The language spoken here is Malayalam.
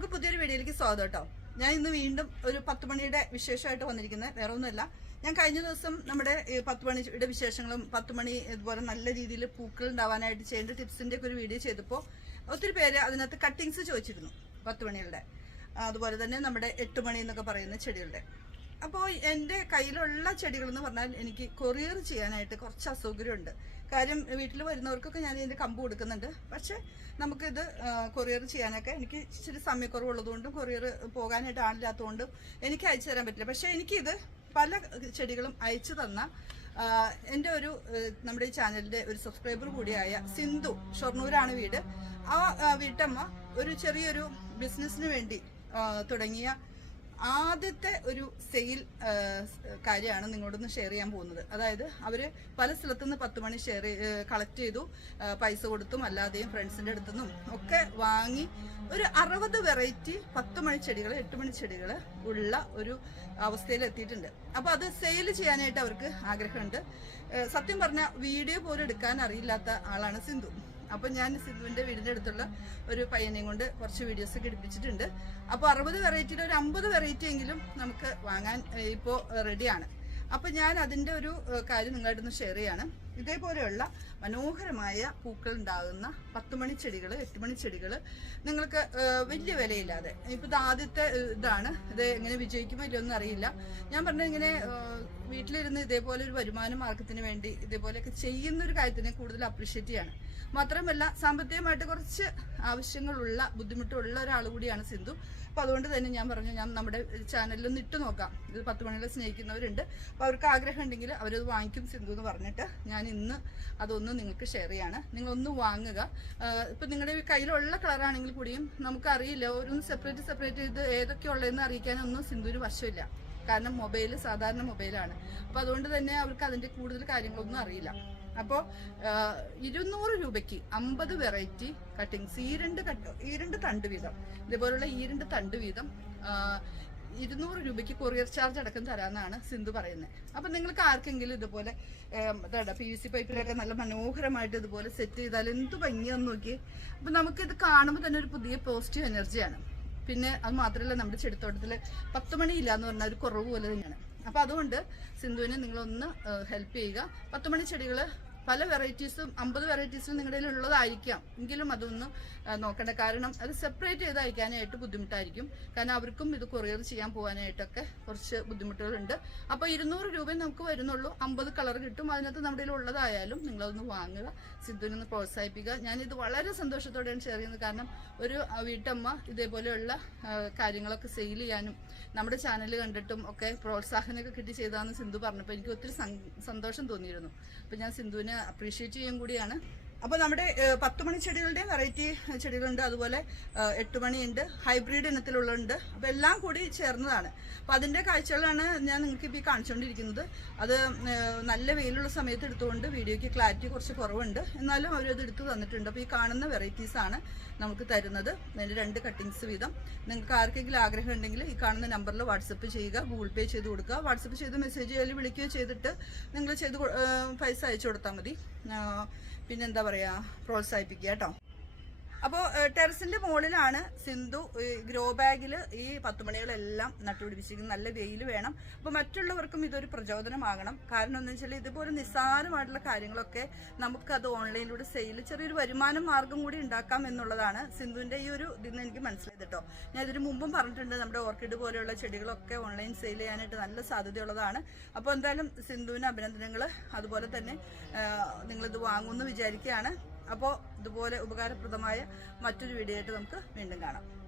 എല്ലാവർക്കും പുതിയൊരു വീഡിയോയിലേക്ക് സ്വാഗതം കേട്ടോ. ഞാൻ ഇന്ന് വീണ്ടും ഒരു പത്ത് മണിയുടെ വിശേഷമായിട്ട് വന്നിരിക്കുന്നത് വേറെ ഒന്നുമല്ല ഞാൻ കഴിഞ്ഞ ദിവസം നമ്മുടെ പത്ത് മണിയുടെ വിശേഷങ്ങളും പത്ത് മണി ഇതുപോലെ നല്ല രീതിയിൽ പൂക്കൾ ഉണ്ടാവാനായിട്ട് ചെയ്യേണ്ട ടിപ്സിന്റെ ഒക്കെ ഒരു വീഡിയോ ചെയ്തപ്പോൾ ഒത്തിരി പേര് അതിനകത്ത് കട്ടിങ്സ് ചോദിച്ചിരുന്നു പത്ത് മണികളുടെ. അതുപോലെ തന്നെ നമ്മുടെ എട്ട് മണി എന്നൊക്കെ പറയുന്ന ചെടികളുടെ. അപ്പോൾ എന്റെ കയ്യിലുള്ള ചെടികൾ എന്ന് പറഞ്ഞാൽ എനിക്ക് കൊറിയർ ചെയ്യാനായിട്ട് കുറച്ച് അസൗകര്യമുണ്ട്. കാര്യം വീട്ടിൽ വരുന്നവർക്കൊക്കെ ഞാൻ ഇതിന്റെ കമ്പ് കൊടുക്കുന്നുണ്ട്. പക്ഷേ നമുക്കിത് കൊറിയർ ചെയ്യാനൊക്കെ എനിക്ക് ഇച്ചിരി സമയക്കുറവുള്ളതുകൊണ്ടും കൊറിയർ പോകാനായിട്ട് ആളില്ലാത്തതുകൊണ്ടും എനിക്ക് അയച്ചു തരാൻ പറ്റില്ല. പക്ഷേ എനിക്കിത് പല ചെടികളും അയച്ചു തന്ന എന്റെ ഒരു നമ്മുടെ ഈ ചാനലിന്റെ ഒരു സബ്സ്ക്രൈബർ കൂടിയായ സിന്ധു ഷൊർണൂരാണ് വീട്. ആ വീട്ടമ്മ ഒരു ചെറിയൊരു ബിസിനസ്സിന് വേണ്ടി തുടങ്ങിയ ആദ്യത്തെ ഒരു സെയിൽ കാര്യമാണ് നിങ്ങളോടൊന്ന് ഷെയർ ചെയ്യാൻ പോകുന്നത്. അതായത് അവർ പല സ്ഥലത്തുനിന്ന് പത്ത് മണി ഷെയർ കളക്ട് ചെയ്തു പൈസ കൊടുത്തും അല്ലാതെയും ഫ്രണ്ട്സിന്റെ അടുത്തുനിന്നും ഒക്കെ വാങ്ങി ഒരു അറുപത് വെറൈറ്റി പത്ത് മണി ചെടികൾ എട്ട് മണി ചെടികൾ ഉള്ള ഒരു അവസ്ഥയിൽ എത്തിയിട്ടുണ്ട്. അപ്പോൾ അത് സെയിൽ ചെയ്യാനായിട്ട് അവർക്ക് ആഗ്രഹമുണ്ട്. സത്യം പറഞ്ഞാൽ വീഡിയോ പോലും എടുക്കാൻ അറിയില്ലാത്ത ആളാണ് സിന്ധു. അപ്പൊ ഞാൻ സിന്ധുവിന്റെ വീടിന്റെ അടുത്തുള്ള ഒരു പയ്യനെയും കൊണ്ട് കുറച്ച് വീഡിയോസ് ഒക്കെ എടുപ്പിച്ചിട്ടുണ്ട്. അപ്പൊ അറുപത് വെറൈറ്റിയിൽ ഒരു അമ്പത് വെറൈറ്റി എങ്കിലും നമുക്ക് വാങ്ങാൻ ഇപ്പോൾ ഇപ്പോ റെഡിയാണ് അപ്പൊ ഞാൻ അതിന്റെ ഒരു കാര്യം നിങ്ങളായിട്ടൊന്ന് ഷെയർ ചെയ്യാണ്. ഇതേപോലെയുള്ള മനോഹരമായ പൂക്കൾ ഉണ്ടാകുന്ന പത്ത് മണി ചെടികൾ എട്ട് മണി ചെടികൾ നിങ്ങൾക്ക് വലിയ വിലയില്ലാതെ. ഇപ്പൊ ഇത് ആദ്യത്തെ ഇതാണ്. ഇത് എങ്ങനെ വിജയിക്കുമോ ഇല്ലയൊന്നും അറിയില്ല ഞാൻ പറഞ്ഞ ഇങ്ങനെ വീട്ടിലിരുന്ന് ഇതേപോലെ ഒരു വരുമാന മാർഗത്തിന് വേണ്ടി ഇതേപോലെയൊക്കെ ചെയ്യുന്ന ഒരു കാര്യത്തിനെ കൂടുതൽ അപ്രീഷിയേറ്റ് ചെയ്യാണ്. മാത്രമല്ല സാമ്പത്തികമായിട്ട് കുറച്ച് ആവശ്യങ്ങളുള്ള ബുദ്ധിമുട്ടുള്ള ഒരാൾ കൂടിയാണ് സിന്ധു. അപ്പൊ അതുകൊണ്ട് തന്നെ ഞാൻ പറഞ്ഞു ഞാൻ നമ്മുടെ ചാനലിൽ ഒന്ന് ഇട്ട് നോക്കാം. ഇത് പത്ത് മണികളെ സ്നേഹിക്കുന്നവരുണ്ട്. അപ്പൊ അവർക്ക് ആഗ്രഹം ഉണ്ടെങ്കിൽ അവരത് വാങ്ങിക്കും സിന്ധു എന്ന് പറഞ്ഞിട്ട് ഞാൻ ഇന്ന് അതൊന്ന് നിങ്ങൾക്ക് ഷെയർ ചെയ്യാണ്. നിങ്ങളൊന്ന് വാങ്ങുക. ഇപ്പൊ നിങ്ങളുടെ കയ്യിലുള്ള കളറാണെങ്കിൽ കൂടിയും നമുക്കറിയില്ല. ഓരോന്ന് സെപ്പറേറ്റ് സെപ്പറേറ്റ് ചെയ്ത് ഏതൊക്കെയുള്ളതെന്ന് അറിയിക്കാനൊന്നും സിന്ധുവിന് വശമില്ല. കാരണം മൊബൈൽ സാധാരണ മൊബൈലാണ്. അപ്പോൾ അതുകൊണ്ട് തന്നെ അവർക്ക് അതിന്റെ കൂടുതൽ കാര്യങ്ങളൊന്നും അറിയില്ല. അപ്പോൾ ഇരുന്നൂറ് രൂപയ്ക്ക് അമ്പത് വെറൈറ്റി കട്ടിങ്സ് ഈ രണ്ട് കട്ട് ഈ രണ്ട് തണ്ട് വീതം ഇതേപോലുള്ള ഈ രണ്ട് തണ്ട് വീതം ഇരുന്നൂറ് രൂപയ്ക്ക് കൊറിയർ ചാർജ് അടക്കം തരാമെന്നാണ് സിന്ധു പറയുന്നത്. അപ്പം നിങ്ങൾക്ക് ആർക്കെങ്കിലും ഇതുപോലെ പി വി സി പൈപ്പിലൊക്കെ നല്ല മനോഹരമായിട്ട് ഇതുപോലെ സെറ്റ് ചെയ്താൽ എന്ത് ഭംഗിയാന്ന് നോക്കി അപ്പം നമുക്കിത് കാണുമ്പോൾ തന്നെ ഒരു പുതിയ പോസിറ്റീവ് എനർജിയാണ്. പിന്നെ അത് മാത്രമല്ല നമ്മുടെ ചെടിത്തോട്ടത്തിൽ പത്ത് മണിയില്ല എന്ന് പറഞ്ഞാൽ ഒരു കുറവ് പോലെ തന്നെയാണ്. അപ്പൊ അതുകൊണ്ട് സിന്ധുവിനെ നിങ്ങളൊന്ന് ഹെൽപ്പ് ചെയ്യുക. പത്ത് മണി ചെടികൾ പല വെറൈറ്റീസും അമ്പത് വെറൈറ്റീസും നിങ്ങളുടെ ഉള്ളതായിരിക്കാം. എങ്കിലും അതൊന്ന് നോക്കേണ്ട. കാരണം അത് സെപ്പറേറ്റ് ചെയ്ത് അയക്കാനായിട്ട് ബുദ്ധിമുട്ടായിരിക്കും. കാരണം അവർക്കും ഇത് കൊറിയർ ചെയ്യാൻ പോകാനായിട്ടൊക്കെ കുറച്ച് ബുദ്ധിമുട്ടുകളുണ്ട്. അപ്പോൾ ഇരുന്നൂറ് രൂപ നമുക്ക് വരുന്നുള്ളൂ. അമ്പത് കളർ കിട്ടും. അതിനകത്ത് നമ്മുടെ ഉള്ളതായാലും നിങ്ങളതൊന്ന് വാങ്ങുക. സിദ്ധുവിനൊന്ന് പ്രോത്സാഹിപ്പിക്കുക. ഞാനിത് വളരെ സന്തോഷത്തോടെയാണ് ഷെയർ ചെയ്യുന്നത്. കാരണം ഒരു വീട്ടമ്മ ഇതേപോലെയുള്ള കാര്യങ്ങളൊക്കെ സെയിൽ ചെയ്യാനും നമ്മുടെ ചാനൽ കണ്ടിട്ടും ഒക്കെ പ്രോത്സാഹനമൊക്കെ കിട്ടി ചെയ്താന്ന് സിന്ധു പറഞ്ഞപ്പോൾ എനിക്ക് ഒത്തിരി സന്തോഷം തോന്നിയിരുന്നു. അപ്പോൾ ഞാൻ സിന്ധുവിനെ അപ്രീഷിയേറ്റ് ചെയ്യും കൂടിയാണ്. അപ്പോൾ നമ്മുടെ പത്ത് മണി ചെടികളുടെ വെറൈറ്റി ചെടികളുണ്ട്. അതുപോലെ എട്ട് മണിയുണ്ട്. ഹൈബ്രിഡ് ഇനത്തിലുള്ളുണ്ട് അപ്പോൾ എല്ലാം കൂടി ചേർന്നതാണ്. അപ്പോൾ അതിന്റെ കാഴ്ചകളാണ് ഞാൻ നിങ്ങൾക്ക് ഇപ്പോൾ ഈ കാണിച്ചുകൊണ്ടിരിക്കുന്നത് അത് നല്ല വെയിലുള്ള സമയത്ത് എടുത്തുകൊണ്ട് വീഡിയോയ്ക്ക് ക്ലാരിറ്റി കുറച്ച് കുറവുണ്ട്. എന്നാലും അവരത് എടുത്തു തന്നിട്ടുണ്ട്. അപ്പോൾ ഈ കാണുന്ന വെറൈറ്റീസ് ആണ് നമുക്ക് തരുന്നത്. അതിന്റെ രണ്ട് കട്ടിങ്സ് വീതം. നിങ്ങൾക്ക് ആർക്കെങ്കിലും ആഗ്രഹം ഉണ്ടെങ്കിൽ ഈ കാണുന്ന നമ്പറിൽ വാട്സപ്പ് ചെയ്യുക ഗൂഗിൾ പേ ചെയ്ത് കൊടുക്കുക. വാട്സപ്പ് ചെയ്ത് മെസ്സേജ് ചെയ്യാൻ വിളിക്കുകയോ ചെയ്തിട്ട് നിങ്ങൾ ചെയ്ത് പൈസ അയച്ചു കൊടുത്താൽ മതി. പിന്നെന്താ പറയുക പ്രോത്സാഹിപ്പിക്കുക കേട്ടോ. അപ്പോൾ ടെറസിന്റെ മുകളിലാണ് സിന്ധു ഗ്രോ ബാഗിൽ ഈ പത്തുമണികളെല്ലാം നട്ടുപിടിപ്പിച്ചിരിക്കുന്നത്. നല്ല വെയിൽ വേണം. അപ്പോൾ മറ്റുള്ളവർക്കും ഇതൊരു പ്രചോദനമാകണം. കാരണം എന്ന് വെച്ചാൽ ഇതുപോലെ നിസ്സാരമായിട്ടുള്ള കാര്യങ്ങളൊക്കെ നമുക്കത് ഓൺലൈനിലൂടെ സെയിൽ ചെറിയൊരു വരുമാന മാർഗം കൂടി ഉണ്ടാക്കാം എന്നുള്ളതാണ് സിന്ധുവിന്റെ ഈ ഒരു ഇതിൽ നിന്ന് എനിക്ക് മനസ്സിലായിട്ടോ ഞാൻ ഇതിന് മുമ്പും പറഞ്ഞിട്ടുണ്ട് നമ്മുടെ ഓർക്കിഡ് പോലെയുള്ള ചെടികളൊക്കെ ഓൺലൈൻ സെയിൽ ചെയ്യാനായിട്ട് നല്ല സാധ്യതയുള്ളതാണ്. അപ്പോൾ എന്തായാലും സിന്ധുവിന് അഭിനന്ദനങ്ങൾ അതുപോലെ തന്നെ നിങ്ങളിത് വാങ്ങുമെന്ന് വിചാരിക്കുകയാണ്. അപ്പോൾ ഇതുപോലെ ഉപകാരപ്രദമായ മറ്റൊരു വീഡിയോ ആയിട്ട് നമുക്ക് വീണ്ടും കാണാം.